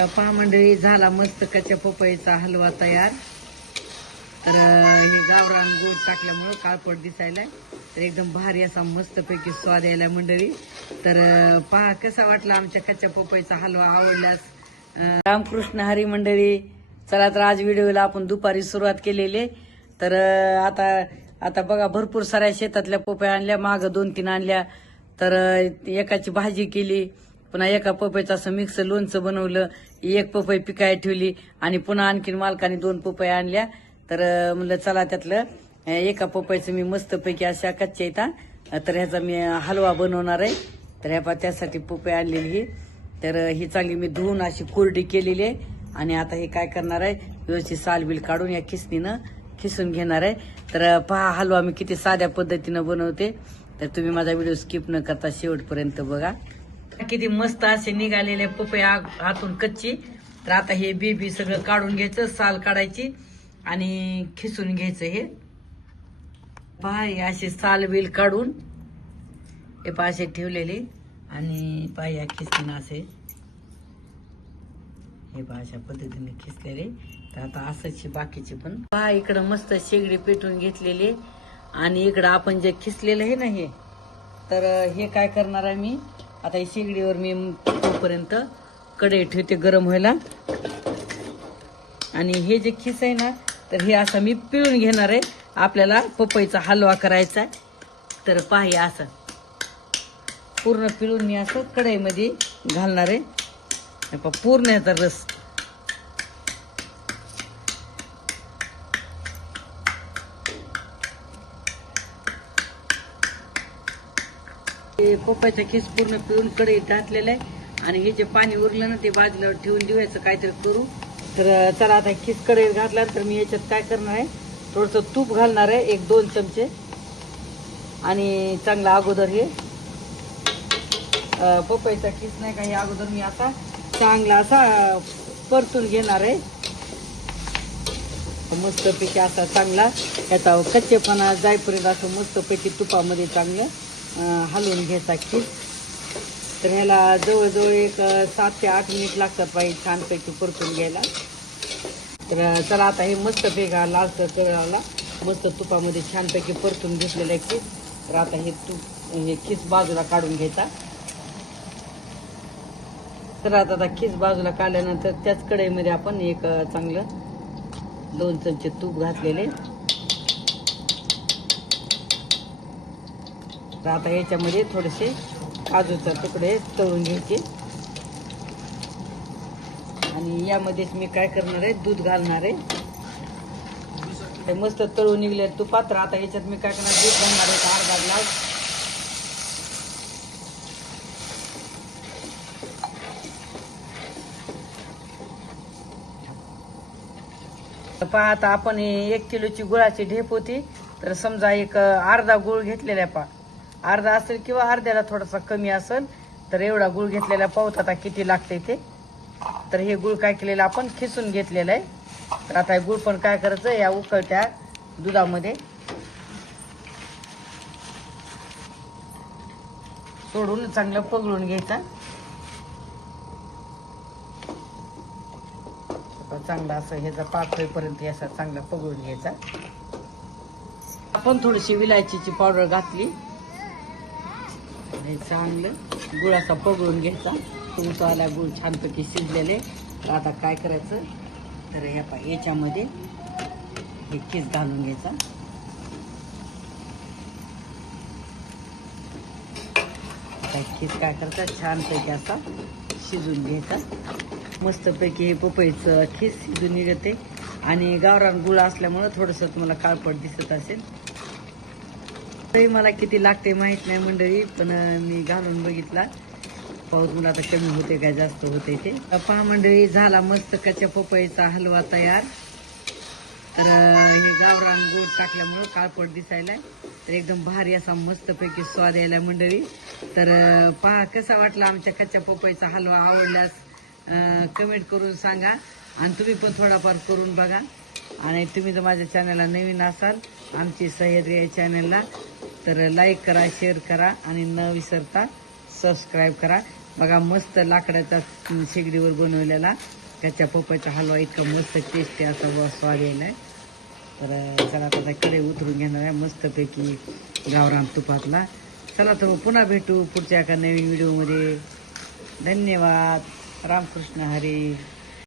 पहा मंडळी झाला मस्त कच्च्या पपईचा हलवा तयार. तर हे गावरान गोड टाकल्यामुळं काळपट दिसायला. तर एकदम भारी असा मस्तपैकी स्वाद यायला मंडळी. तर पहा कसा वाटला आमच्या कच्च्या पपईचा हलवा आवडल्यास. रामकृष्ण हरी मंडळी चला तर आज व्हिडिओला आपण दुपारी सुरुवात केलेली. तर आता आता बघा भरपूर साऱ्या शेतातल्या पपया आणल्या माग दोन तीन आणल्या. तर एकाची भाजी केली. पुन्हा एका पपईचं असं मिक्स लोणचं बनवलं एक पपई पिकाय ठेवली आणि पुन्हा आणखीन मालकाने दोन पपई आणल्या. तर म्हणलं चला त्यातलं एका पपईचं मी मस्तपैकी अशा कच्च्या येतात तर ह्याचा मी हलवा बनवणार आहे. तर ह्या पहा त्यासाठी पपई आणलेली ही. तर ही चांगली मी धुवून अशी कोरडी केलेली आहे. आणि आता हे काय करणार आहे? व्यवस्थित सालबिल काढून या खिसणीनं खिसून घेणार आहे. तर पहा हलवा मी किती साध्या पद्धतीनं बनवते. तर तुम्ही माझा व्हिडिओ स्किप न करता शेवटपर्यंत बघा. किती मस्त असे निघालेले पपई आग- आतून कच्ची. तर आता हे बी बी सगळं काढून घ्यायचं साल काढायची आणि खिसून घ्यायचं हे. पाय असे साल बिल काढून हे पाशे ठेवलेले आणि पाया खिसून असे. हे पाशा अशा पद्धतीने खिसलेले. तर आता असंच बाकीचे पण. पहा इकडं मस्त शेगडी पेटून घेतलेली आणि इकडं आपण जे खिसलेलं आहे ना हे तर हे काय करणार आहे मी? आता ही शेगडीवर मी तोपर्यंत कडे ठेवते गरम व्हायला. आणि हे जे खिस आहे ना तर हे असं मी पिळून घेणार आहे. आपल्याला पपईचा हलवा करायचा आहे. तर पाहि असं. पूर्ण पिळून मी असं कढईमध्ये घालणार आहे. पहा, पूर्ण याचा रस. हे पप्पाचा खिस पूर्ण पिऊन कढईत घातलेलं आहे. आणि हे जे पाणी उरलं ना ते बाजूला ठेवून देवायचं काहीतरी करू. तर चला आता खिस कढईत घातला तर मी याच्यात काय करणार आहे? थोडंसं तूप घालणार आहे एक दोन चमचे. आणि चांगला अगोदर हे पपईचा खिस नाही का हे अगोदर मी आता चांगला असा परतून घेणार आहे. मस्तपैकी असा चांगला याचा कच्चेपणा जाईपर्यंत असं मस्तपैकी तुपामध्ये चांगलं हलवून घ्यायचा की तर ह्याला जवळजवळ एक सात ते आठ मिनिट लागतात बाई छानपैकी परतून घ्यायला. तर चला आता हे मस्त भेगा लालसर कळाला मस्त तुपामध्ये छानपैकी परतून घेतलेलं आहे खीस तर आता हे तूप हे खीस बाजूला काढून घ्यायचा तर आता आता खीस बाजूला काढल्यानंतर त्याच कढईमध्ये आपण एक चांगलं दोन चमचे तूप घातलेले. तर आता याच्यामध्ये थोडेसे काजूचे तुकडे तळून घ्यायचे. आणि यामध्येच मी काय करणार आहे? दूध घालणार आहे. ते मस्त तळून निघले तुपात तर आता याच्यात मी काय करणार दूध घालणार आहे. अर्धा ग्लास. पहा आता आपण एक किलोची गुळाची ढेप होती. तर समजा एक अर्धा गुळ घेतलेला आहे पहा. अर्धा असेल किंवा अर्ध्याला थोडासा कमी असेल तर एवढा गुळ घेतलेला पाहत आता किती लागते ते? तर हे गुळ काय केलेलं आपण खिसून घेतलेलं आहे. तर आता हे गुळ पण काय करायचं? या उकळत्या दुधामध्ये सोडून चांगलं पगळून घ्यायचा. चांगला असं ह्याचा पाक होईपर्यंत असा चांगला पगळून घ्यायचा. आपण थोडीशी विलायचीची पावडर घातली. हे चांगलं. गुळाचा पगळून घ्यायचा. तुमचा आला गुळ छानपैकी शिजलेले. तर आता काय करायचं? तर ह्या पा याच्यामध्ये हे किस घालून घ्यायचा. आता खीस काय करता? छानपैकी असा शिजून घ्यायचा. मस्तपैकी हे पपईचं खीस शिजून निघते. आणि गावरान गुळ असल्यामुळं थोडंसं तुम्हाला काळपट दिसत असेल. तरी मला किती लागते माहीत नाही मंडळी पण मी घालून बघितला. पाऊस मला आता कमी होते काय जास्त होते ते. पहा मंडळी झाला मस्त कच्च्या पपईचा हलवा तयार. तर हे गावरान गोड टाकल्यामुळं काळपट दिसायला. तर एकदम भारी असा मस्तपैकी स्वाद यायला मंडळी. तर पहा कसा वाटला आमच्या कच्च्या पपईचा हलवा आवडल्यास कमेंट करून सांगा. आणि तुम्ही पण थोडाफार करून बघा. आणि तुम्ही जर माझ्या चॅनलला नवीन असाल आमची सह्याद्री या चॅनलला तर लाईक करा शेअर करा आणि न विसरता सबस्क्राईब करा. बघा मस्त लाकडाचा शेगडीवर बनवलेला त्याच्या पपईचा हलवा इतका मस्त टेस्टी असा व स्वाद आहे तर चला आता कडे उतरून घेणार आहे मस्तपैकी गावरान तुपातला. चला तर मग पुन्हा भेटू पुढच्या एका नवीन व्हिडिओमध्ये धन्यवाद. रामकृष्ण हरी.